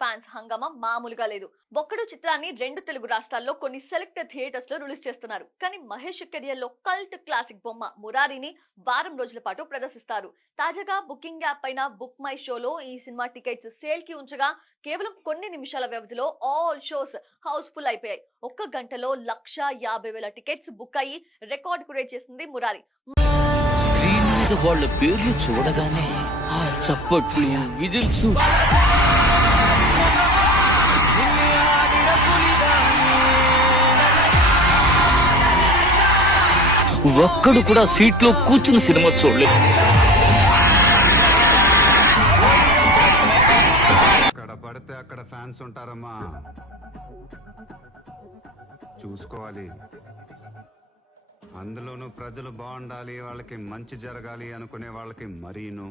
Fans హంగామా మామూలుగా లేదు. ఒక్కడు చిత్రాన్ని 2 తెలుగు రాష్ట్రాల్లో కొన్ని సెలెక్టెడ్ థియేటర్స్ లో రిలీజ్ చేస్తున్నారు. కానీ మహేష్ కెరియర్ లో కల్ట్ క్లాసిక్ బొమ్మ మురారిని వారం రోజుల పాటు ప్రదర్శిస్తారు. తాజాగా బుకింగ్ యాప్ పైన బుక్ మై షోలో ఈ సినిమా టికెట్స్ సేల్ కి ఉంచగా కేవలం కొన్ని నిమిషాల వ్యవధిలో ఆల్ షోస్ హౌస్ఫుల్ అయిపోయాయి. ఒక్క గంటలో 1,50,000 టికెట్స్ బుక్ అయ్యి రికార్డ్ క్రియేట్ చేసింది మురారి. స్క్రీన్ మీద వాళ్ళ పేర్లు చూడగానే ఆ చప్పట్లు, విజిల్స్ ఒక్కడు కూడా సీట్లో కూర్చుని సినిమా చూడలేదు. అక్కడ పడితే అక్కడ ఫ్యాన్స్ ఉంటారమ్మా, చూసుకోవాలి. అందులోనూ ప్రజలు బాగుండాలి, వాళ్ళకి మంచి జరగాలి అనుకునే వాళ్ళకి మరీను.